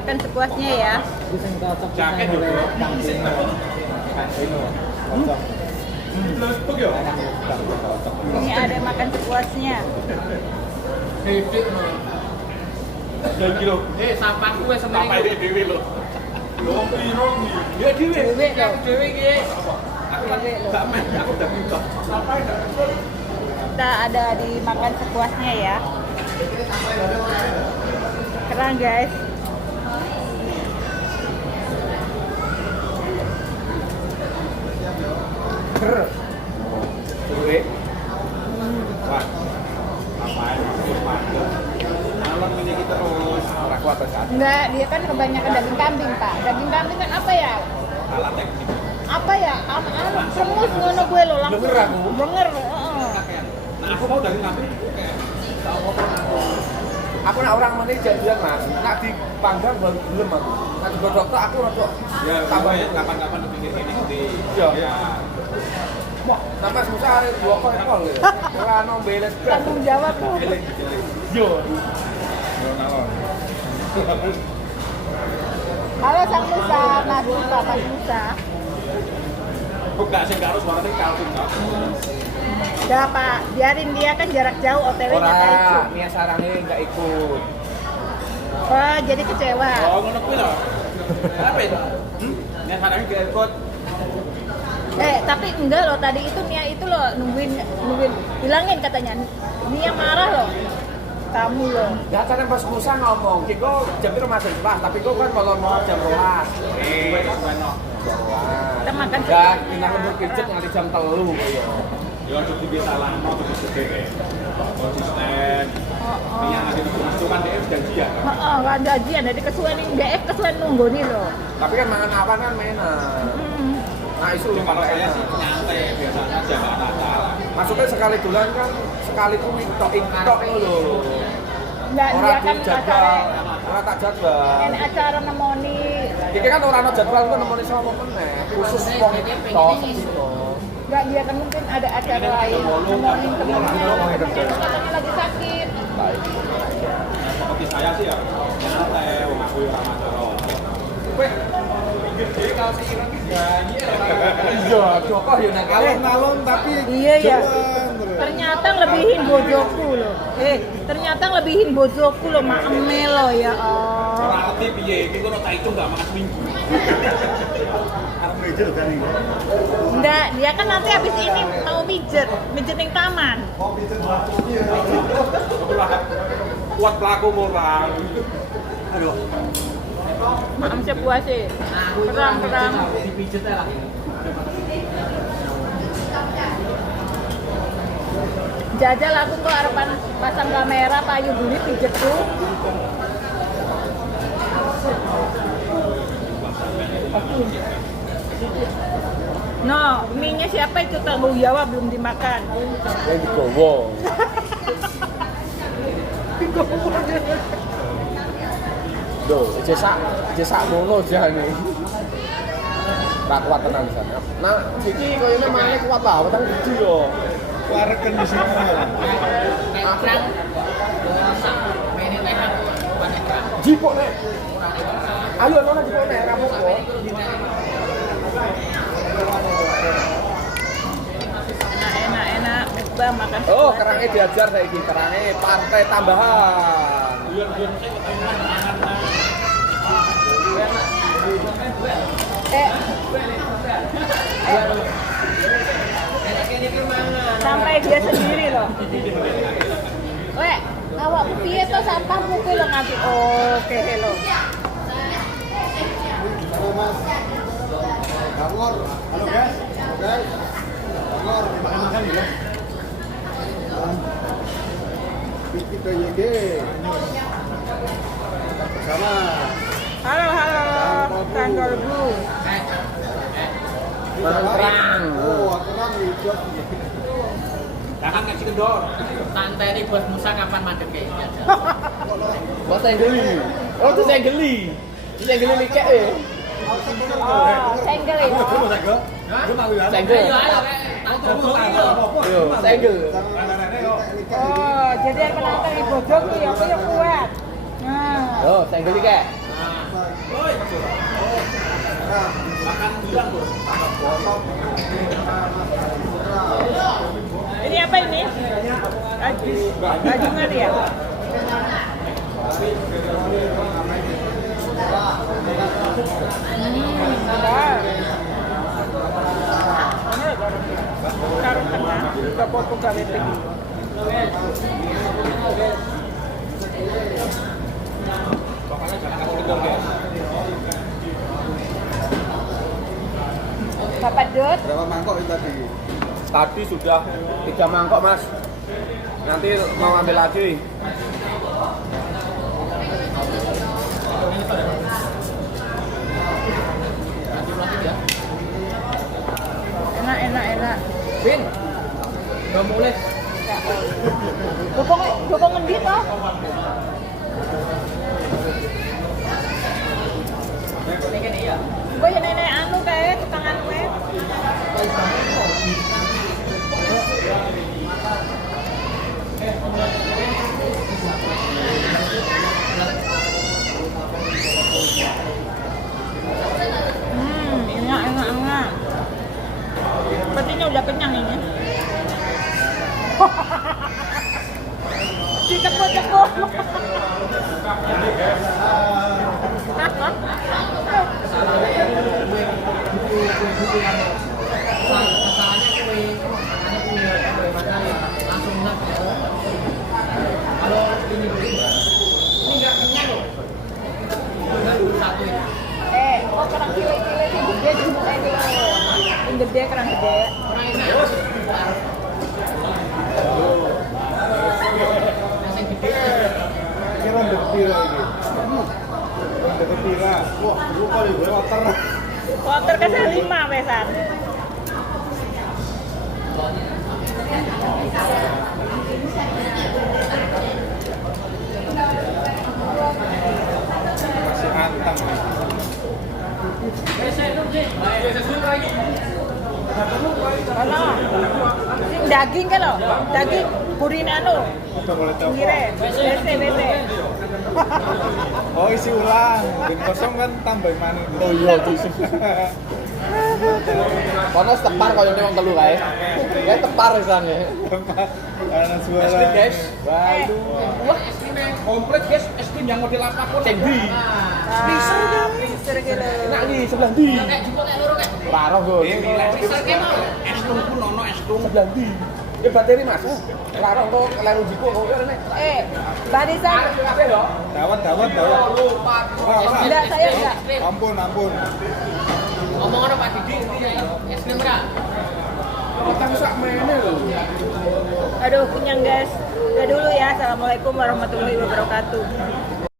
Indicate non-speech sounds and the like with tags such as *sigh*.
makan sepuasnya ya. Jaket juga. Ini ada makan sepuasnya. Dan kilo. Eh, ini dewi? Ya. Aku kan main, aku? Kita ada di makan sepuasnya ya. Keren guys. Dewi. Wah. Apa ini? Malam ini kita terus. Kan? Enggak, dia kan kebanyakan daging kambing, Pak. Daging kambing kan apa ya? Alat teknik. Apa ya? Anu kremus ngono gue lo langsung. Denger aku. Denger. Nah, aku mau dari nanti. Aku nak orang mana jadian mas, nak dipanggang baru belum aku. Nak digodok tuh aku rada Ya, tambah tambah ya, kapan-kapan dipikir ini di. Iya. Ya. Nama susah dua kol kol gitu. Ora ono beles. Tanggung jawab tuh. Yo. Halo Sang Musa, Mas Musa, Mas Musa. Enggak sih, harus kalkun kak. Udah Pak, biarin dia kan jarak jauh OTW Ora, nyata itu. Mia sarangnya nggak ikut. Oh, jadi kecewa. Oh, ngono kuwi lho. Apa itu? Hmm? Nek sarangnya ke airport. Eh, tapi enggak loh tadi itu Nia itu loh nungguin nungguin bilangin katanya. Nia marah loh. Kamu loh. Ya karena pas Musa ngomong, kiko jam itu masih jelas, tapi kok kan kalau mau jam rolas. Eh. Kita makan Ya, kita lembur pijet nganti jam telu. Ya untuk di salah mau tuh gede konsisten. Oh, oh. Yang ada di rumah cuman dia janjian. Heeh, enggak ada ajian dari kesuwen ini DF kesuwen nunggu nih loh. Tapi kan mangan apa kan menak. Hmm. Nah itu Ya, kalau saya sih nyantai biasanya aja nggak ada. Maksudnya sekali bulan kan sekali ku tok tok lho. Enggak dia Orang kan acara orang tak jadwal. ini acara nemoni Iki kan orang ada jadwal kan nemoni sama meneh. Khusus wong tok gitu. Enggak dia kan mungkin ada acara lain nemoni temennya temennya katanya lagi sakit. Seperti saya sih ya, nyantai, wong aku yang ramah Weh, gede kalau si Irang nyanyi Iya, yo nek kalih Nalon tapi Iya ya. Ternyata ngelebihin bojoku loh. Eh, ternyata ngelebihin bojoku loh, Mak Eme lo ya. Oh. Ngerti piye, iki kono tak itu enggak makan seminggu. Kan. Enggak, dia kan nanti habis ini mau mijet, mijet yang taman. Itulah *laughs* kuat pelaku moral. Aduh. Maam sepuase. Kerang, kerang. Dipijet lah. Jajal aku kok harapan pasang kamera payu dulu pijetku. No, mie-nya siapa itu tanggung jawab belum dimakan. yang digowo. Duh, aja sak, aja sak mono. Ra kuat tenan sana. Nah, iki koyone mane kuat lah, weteng gede. Wareken di sini. Jipok. Ayo jipok nek ra apa-apa. Enak, enak, enak. Mukbang makan. Oh, kerangnya diajar saiki, kerangnya pantai tambahan. Eh. Eh. Sampai dia sendiri loh. Weh, awakmu piye to sampahmu kuwi lo nganti oke lo. Halo Mas. Bangor. Halo guys. Guys. Bangor makan-makan ya. Piti PYD. Bersama Halo, halo. Kantor Bu. Kerang. Oh, kerang hijau. Jangan kasih kendor. Santai ini buat Musa kapan mandek kayaknya. Kok saya geli? Oh, itu saya geli. Itu saya geli likek eh. Senggel itu. Senggel. Ayo. Yo, senggel. Oh, jadi yang penonton di bojoku ya aku yang kuat. Nah. Oh, senggel likek. Nah, Ini apa ini? Rajis, rajungan ya? Hmm. Karung tengah, gawe tinggi. Bapak Dut, Berapa mangkok itu tadi? Tadi sudah tiga mangkok mas. Nanti mau ambil lagi. enak enak enak. Bin, udah mulai. Dukung dukung ngendi toh? Ini kan iya. Gue ya nenek anu kayak tukang anu ya. Hmm, enak enak enak. Sepertinya udah kenyang ini. Diceput-ceput. Masalahnya kue, masalahnya kue, kue masalahnya langsung enak. Kalau ini begini, ini nggak kenyang loh. Baru satu ini. Eh, kok kerang cilik-cilik yang gede juga ini loh. Yang gede kerang gede. Orang ini harus keluar. Yang yang gede, Kira udah pira ini. Udah pira. Wah, lu kali gue water. Lima besan. Masih. Sing daging lo? Daging burin anu. Boleh bese bese. Oh isi ulang. Ben kosong kan tambah manis. Oh iya tuh. Kono tepar kau yang wong telu kae. Kae tepar isane. Karena suara. Es krim, guys. Balu. Wah, Komplit guys, es krim yang model apa pun. Sing ndi? freezer freezer gitu. Nak di sebelah ndi? kayak jempol kayak loro Gun. Freezer kayak mau. Es krim pun nono es krim. Sebelah ndi? Ya bateri Mas. Roh kok kleru jiku kok rene. Eh, barisan. Kabeh yo. Dawat, dawat, dawat. Enggak, saya enggak. Ampun, ampun. Ngomong apa Pak Didi? Es krim? Kita sak mene lho. Aduh, kenyang guys. Udah dulu ya. Assalamualaikum warahmatullahi wabarakatuh.